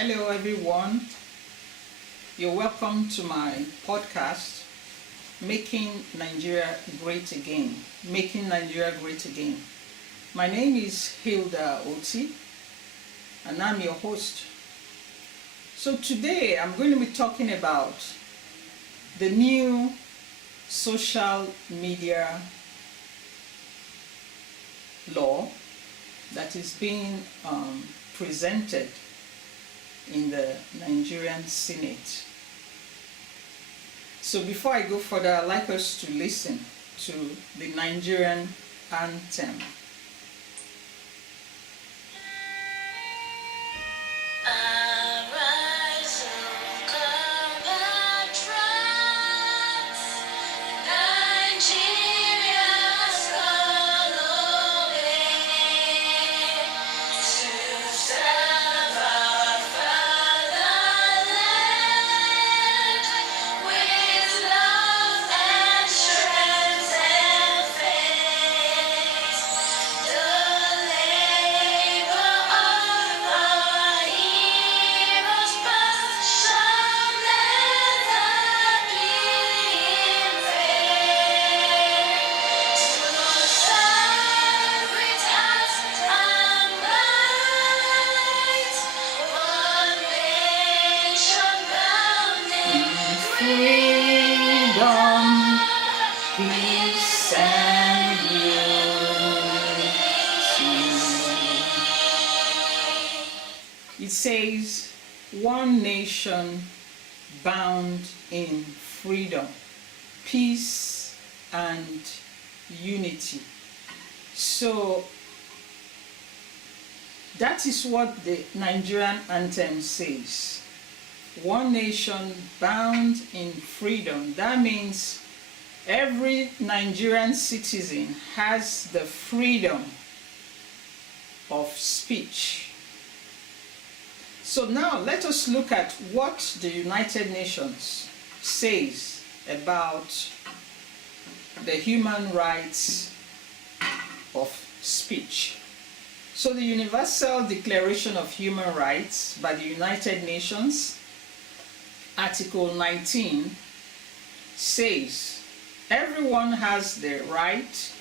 Hello everyone, you're welcome to my podcast, Making Nigeria Great Again. Making Nigeria Great Again. My name is Hilda Oti and I'm your host. So today I'm going to be talking about the new social media law that is being presented in the Nigerian Senate. So before I go further, I'd like us to listen to the Nigerian anthem. Freedom, peace and unity. It says, one nation bound in freedom, peace and unity. So that is what the Nigerian anthem says. One nation bound in freedom. That means every Nigerian citizen has the freedom of speech. So now let us look at what the United Nations says about the human rights of speech. So the Universal Declaration of Human Rights by the United Nations, Article 19, says everyone has the right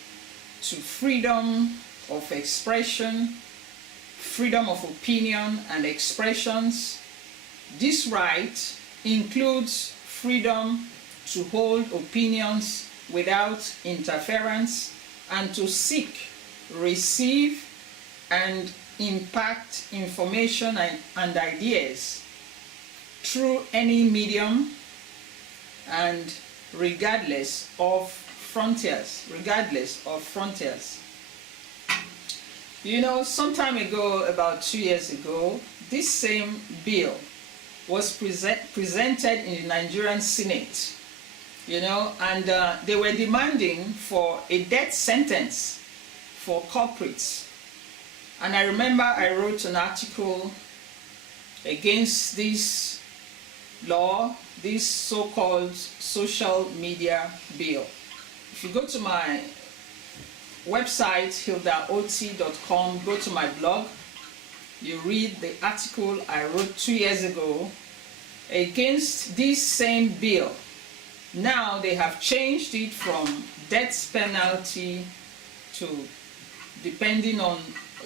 to freedom of expression, freedom of opinion and expressions. This right includes freedom to hold opinions without interference and to seek, receive, and impact information and ideas through any medium and regardless of frontiers. You know, some time ago, about 2 years ago, this same bill was presented in the Nigerian Senate, you know, and they were demanding for a death sentence for culprits. And I remember I wrote an article against this law, this so-called social media bill. If you go to my website, hildaoti.com, go to my blog, you read the article I wrote 2 years ago against this same bill. Now they have changed it from death penalty to, depending on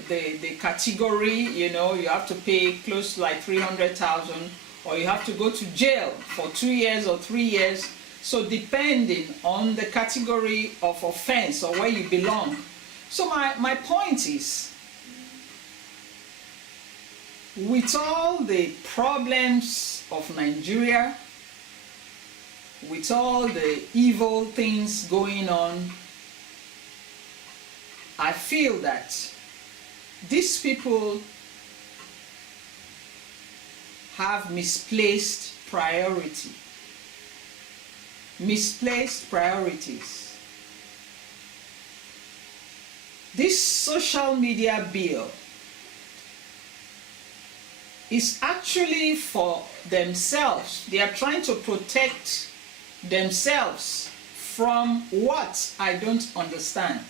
the category, you know, you have to pay close to like 300,000, or you have to go to jail for 2 years or 3 years. So depending on the category of offense or where you belong. So my point is, with all the problems of Nigeria, with all the evil things going on, I feel that these people have misplaced priority. Misplaced priorities. This social media bill is actually for themselves. They are trying to protect themselves from what I don't understand.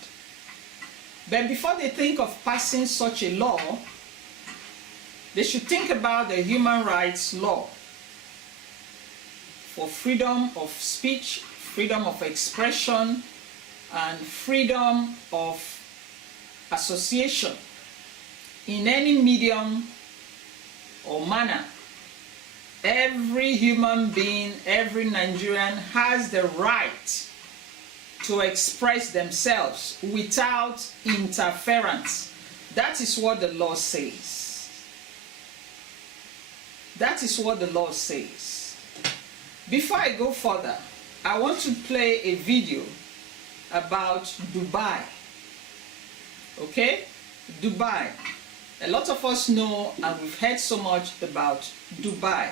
But before they think of passing such a law, They should think about the human rights law for freedom of speech, freedom of expression, and freedom of association in any medium or manner. Every human being, every Nigerian has the right to express themselves without interference. That is what the law says. That is what the law says. Before I go further, I want to play a video about Dubai. Okay? Dubai. A lot of us know and we've heard so much about Dubai.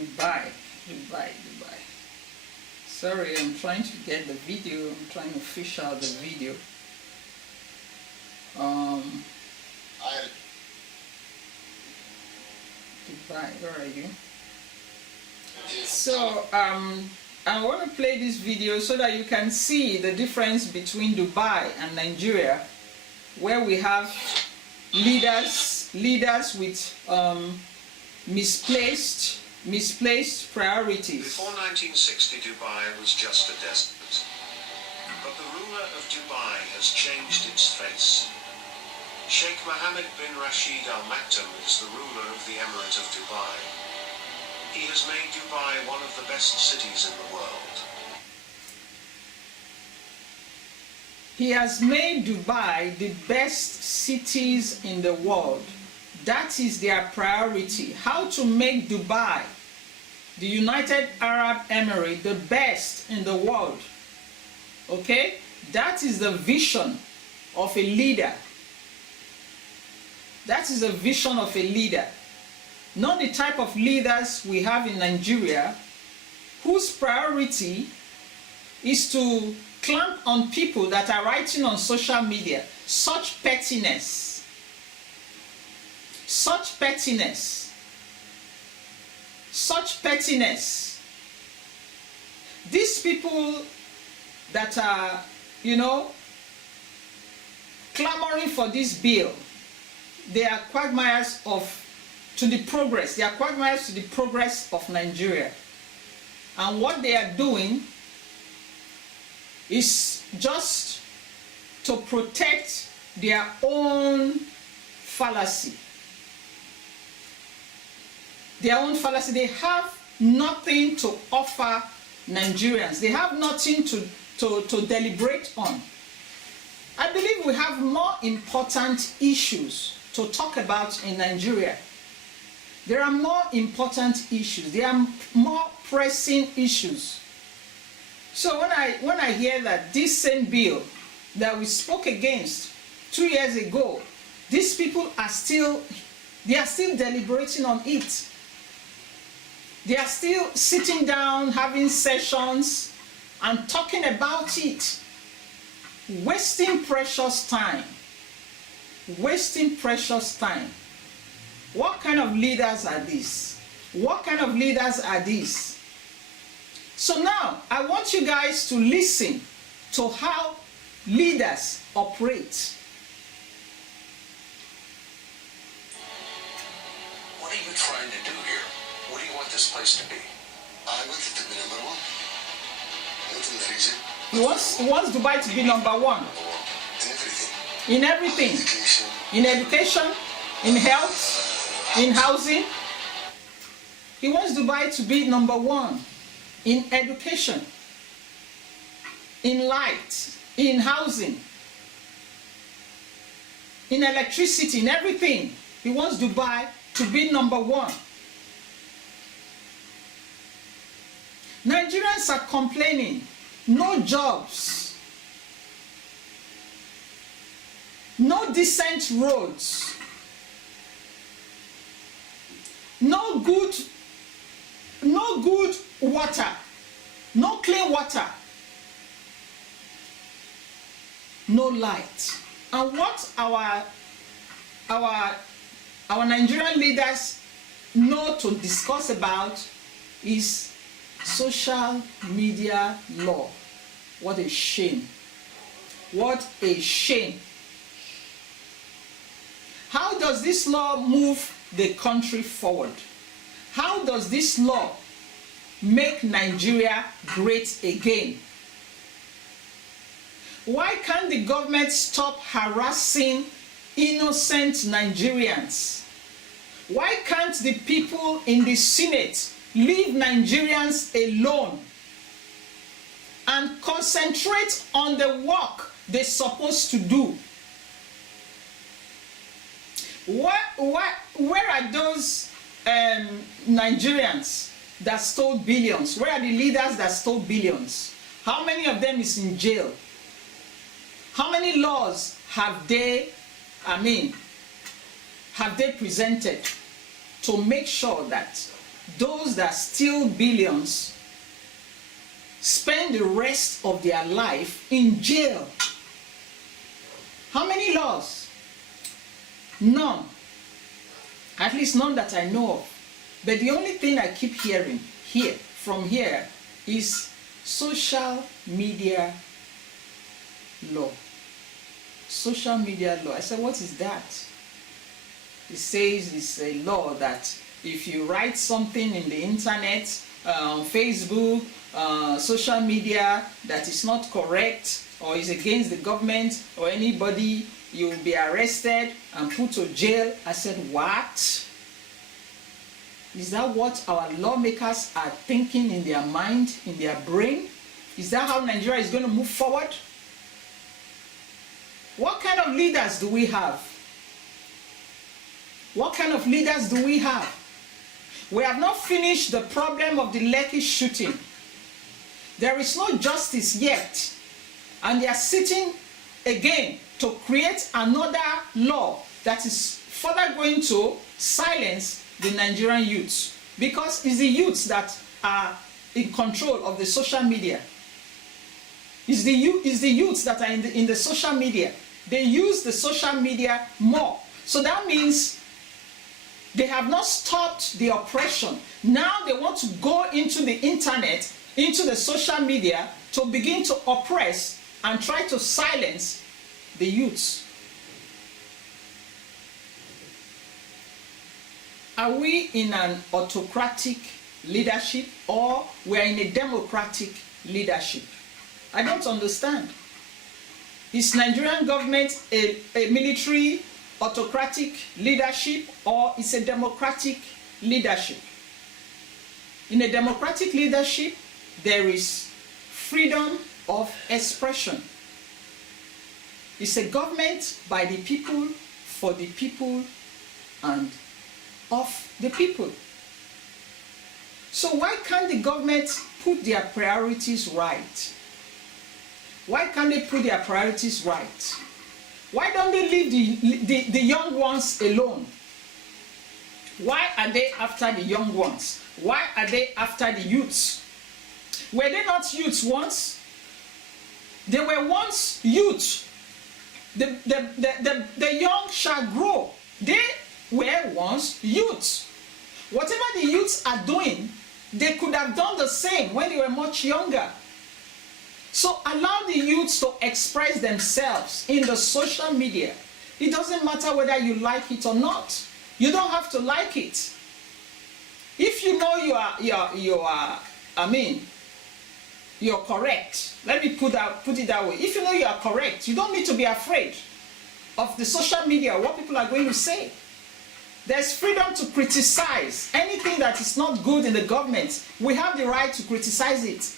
Dubai. Sorry, I'm trying to get the video. I'm trying to fish out the video. Dubai, where are you? So, I want to play this video so that you can see the difference between Dubai and Nigeria, where we have leaders with misplaced priorities. Before 1960, Dubai was just a desert. But the ruler of Dubai has changed its face. Sheikh Mohammed bin Rashid Al Maktoum is the ruler of the Emirate of Dubai. He has made Dubai one of the best cities in the world. He has made Dubai the best cities in the world. That is their priority. How to make Dubai, the United Arab Emirates, the best in the world. Okay? That is the vision of a leader. That is the vision of a leader. Not the type of leaders we have in Nigeria, whose priority is to clamp on people that are writing on social media. Such pettiness. Such pettiness. Such pettiness. These people that are, clamoring for this bill, they are quagmires to the progress. They are quagmires to the progress of Nigeria. And what they are doing is just to protect their own fallacy. Their own fallacy. They have nothing to offer Nigerians. They have nothing to deliberate on. I believe we have more important issues to talk about in Nigeria. There are more important issues. There are more pressing issues. So when I hear that this same bill that we spoke against 2 years ago, these people are still deliberating on it. They are still sitting down, having sessions, and talking about it. Wasting precious time. Wasting precious time. What kind of leaders are these? What kind of leaders are these? So now, I want you guys to listen to how leaders operate. What are you trying to do here? What do you want this place to be? I want it to be number one. Nothing that easy. He wants Dubai to be number one. In everything. In everything. Education. In education, in health, in housing. He wants Dubai to be number one in education, in light, in housing, in electricity, in everything. He wants Dubai to be number one. Nigerians are complaining. No jobs. No decent roads. No good water. No clean water. No light. And what our Nigerian leaders know to discuss about is social media law. What a shame. What a shame. How does this law move the country forward? How does this law make Nigeria great again? Why can't the government stop harassing innocent Nigerians? Why can't the people in the Senate leave Nigerians alone and concentrate on the work they're supposed to do? Where are those Nigerians that stole billions? Where are the leaders that stole billions? How many of them is in jail? How many laws have they presented to make sure that those that steal billions spend the rest of their life in jail? How many laws? None. At least none that I know of. But the only thing I keep hearing from here is social media law. Social media law. I said, what is that? It says it's a law that if you write something in the internet, on Facebook, social media that is not correct or is against the government or anybody, you will be arrested and put to jail. I said, what? Is that what our lawmakers are thinking in their mind, in their brain? Is that how Nigeria is going to move forward? What kind of leaders do we have? What kind of leaders do we have? We have not finished the problem of the Lekki shooting. There is no justice yet. And they are sitting again to create another law that is further going to silence the Nigerian youths. Because it's the youths that are in control of the social media. It's the youths that are in the social media. They use the social media more. So that means they have not stopped the oppression. Now they want to go into the internet, into the social media, to begin to oppress and try to silence the youths. Are we in an autocratic leadership or we are in a democratic leadership? I don't understand. Is Nigerian government a military autocratic leadership or is a democratic leadership? In a democratic leadership, there is freedom of expression. It's a government by the people, for the people, and of the people. So why can't the government put their priorities right? Why can't they put their priorities right? Why don't they leave the young ones alone? Why are they after the young ones? Why are they after the youths? Were they not youths once? They were once youth. The young shall grow. They were once youths. Whatever the youths are doing, they could have done the same when they were much younger. So allow the youths to express themselves in the social media. It doesn't matter whether you like it or not. You don't have to like it. If you know you're correct. Let me put it that way. If you know you are correct, you don't need to be afraid of the social media, what people are going to say. There's freedom to criticize anything that is not good in the government. We have the right to criticize it.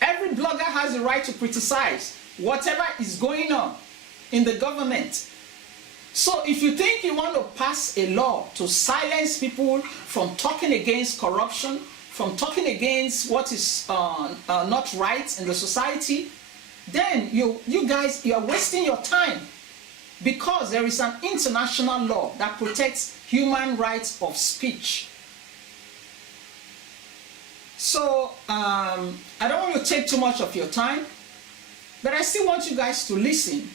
Every blogger has the right to criticize whatever is going on in the government. So if you think you want to pass a law to silence people from talking against corruption, from talking against what is not right in the society, then you guys, you are wasting your time, because there is an international law that protects human rights of speech. So I don't want to take too much of your time, but I still want you guys to listen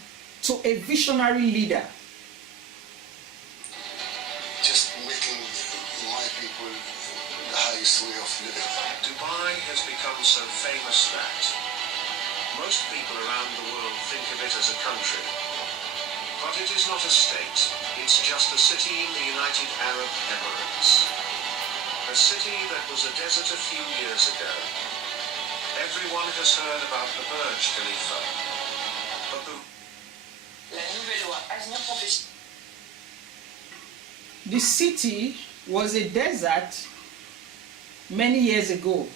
to a visionary leader. Just the highest way of living. Dubai has become so famous that most people around the world think of it as a country. But it is not a state, it's just a city in the United Arab Emirates. A city that was a desert a few years ago. Everyone has heard about the Burj Khalifa. But the La nouvelle loi avenir professionnel. The city was a desert many years ago.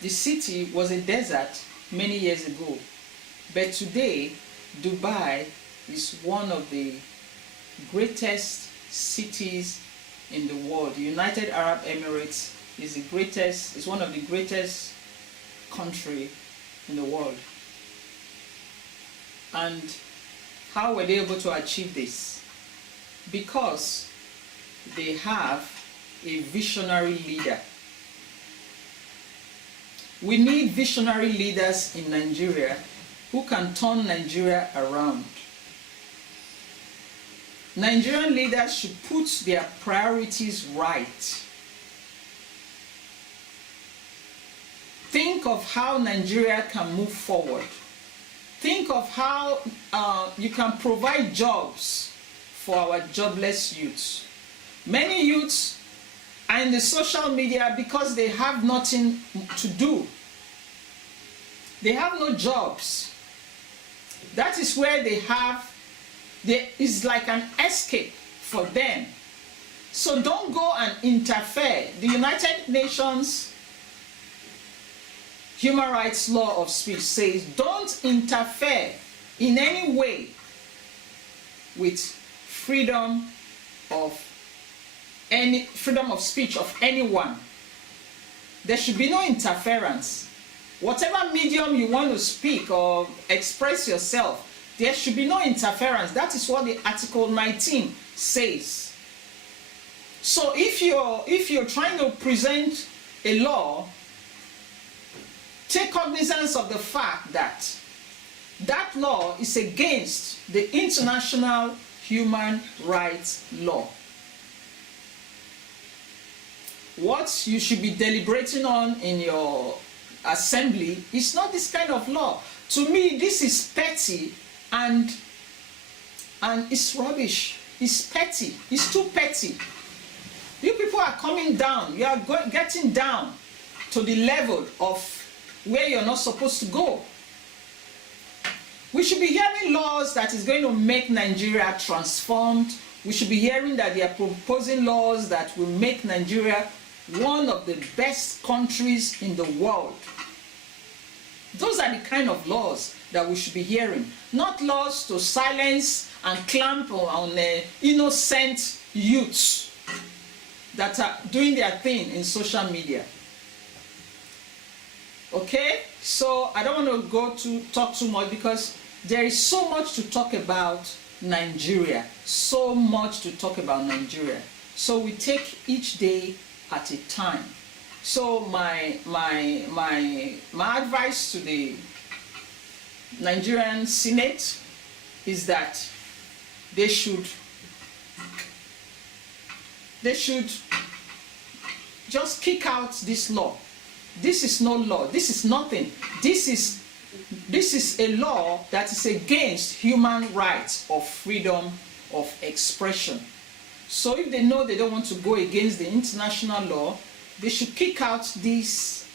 The city was a desert many years ago. But today, Dubai is one of the greatest cities in the world. The United Arab Emirates is one of the greatest country in the world. And how were they able to achieve this? Because they have a visionary leader. We need visionary leaders in Nigeria who can turn Nigeria around. Nigerian leaders should put their priorities right. Think of how Nigeria can move forward. Think of how you can provide jobs for our jobless youths. Many youths are in the social media because they have nothing to do. They have no jobs. That is where there is like an escape for them. So don't go and interfere. The United Nations Human Rights Law of Speech says don't interfere in any way with freedom of speech of anyone. There should be no interference. Whatever medium you want to speak or express yourself, there should be no interference. That is what the Article 19 says. So if you're trying to present a law, take cognizance of the fact that that law is against the international human rights law. What you should be deliberating on in your assembly is not this kind of law. To me, this is petty and it's rubbish. It's petty. It's too petty. You people are coming down. You are getting down to the level of where you're not supposed to go. We should be hearing laws that is going to make Nigeria transformed. We should be hearing that they are proposing laws that will make Nigeria one of the best countries in the world. Those are the kind of laws that we should be hearing, not laws to silence and clamp on innocent youths that are doing their thing in social media. Okay, so I don't want to talk too much because there is so much to talk about Nigeria, so much to talk about Nigeria. So we take each day at a time. So my advice to the Nigerian Senate is that they should just kick out this law. This is no law. This is nothing. This is a law that is against human rights of freedom of expression. So if they know they don't want to go against the international law, they should kick out this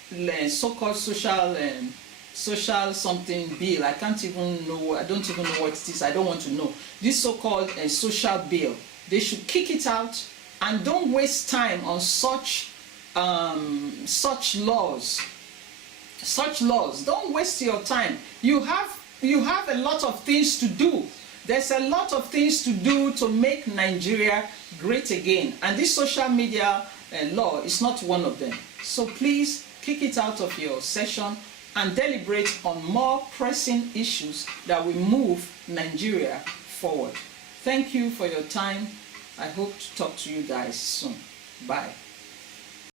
so-called social something bill. I don't even know what it is. I don't want to know. This so-called social bill. They should kick it out and don't waste time on such laws. Don't waste your time. You have a lot of things to do. There's a lot of things to do to make Nigeria great again, and this social media law is not one of them. So please kick it out of your session and deliberate on more pressing issues that will move Nigeria forward. Thank you for your time. I hope to talk to you guys soon. Bye.